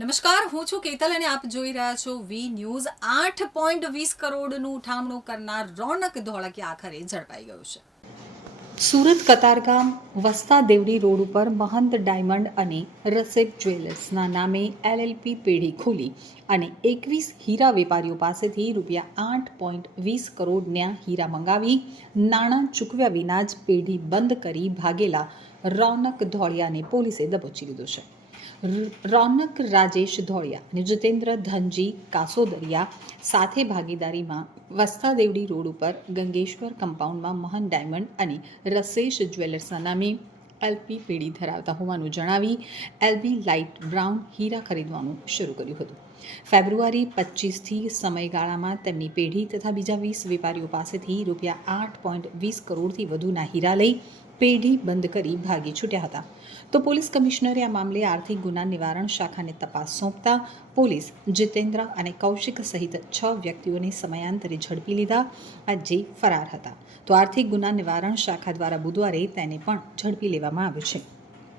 નમસ્કાર, હું છું કેતલ અને આપ જોઈ રહ્યા છો વી ન્યૂઝ આઠ પોઈન્ટ વીસ કરોડનું ઉઠામણું કરનાર રોનક ધોળકિયા આખરે ઝડપાઈ ગયું છે. સુરત કતારગામ, વસ્તા દેવડી રોડ ઉપર મહંત ડાયમંડ અને રસેક જ્વેલર્સના નામે એલએલપી પેઢી ખોલી અને એકવીસ હીરા વેપારીઓ પાસેથી રૂપિયા આઠ પોઈન્ટ વીસ કરોડના હીરા મંગાવી નાણાં ચૂકવ્યા વિના જ પેઢી બંધ કરી ભાગેલા રોનક ધોળિયાને પોલીસે દબોચી લીધો છે. રોનક રાજેશ ધોળિયા અને જીતેન્દ્ર ધનજી કાસોદરિયા સાથે ભાગીદારીમાં વસ્તા દેવડી રોડ ઉપર ગંગેશ્વર કમ્પાઉન્ડમાં મહન ડાયમંડ અને રસેશ જ્વેલર્સના નામે એલપી પેઢી ધરાવતા હોવાનું જણાવી એલબી લાઇટ બ્રાઉન હીરા ખરીદવાનું શરૂ કર્યું હતું. ફેબ્રુઆરી પચીસથી સમયગાળામાં તેમની પેઢી તથા બીજા વીસ વેપારીઓ પાસેથી રૂપિયા આઠ પોઈન્ટ વીસ કરોડથી વધુના હીરા લઈ પેઢી બંધ કરી ભાગી છૂટ્યા હતા. તો પોલીસ કમિશનરે આ મામલે આર્થિક ગુના નિવારણ શાખાને તપાસ સોંપતા પોલીસ જીતેન્દ્ર અને કૌશિક સહિત છ વ્યક્તિઓને સમયાંતરે ઝડપી લીધા. આ જે ફરાર હતા. તો આર્થિક ગુના નિવારણ શાખા દ્વારા બુધવારે તેને પણ ઝડપી લેવામાં આવ્યું છે.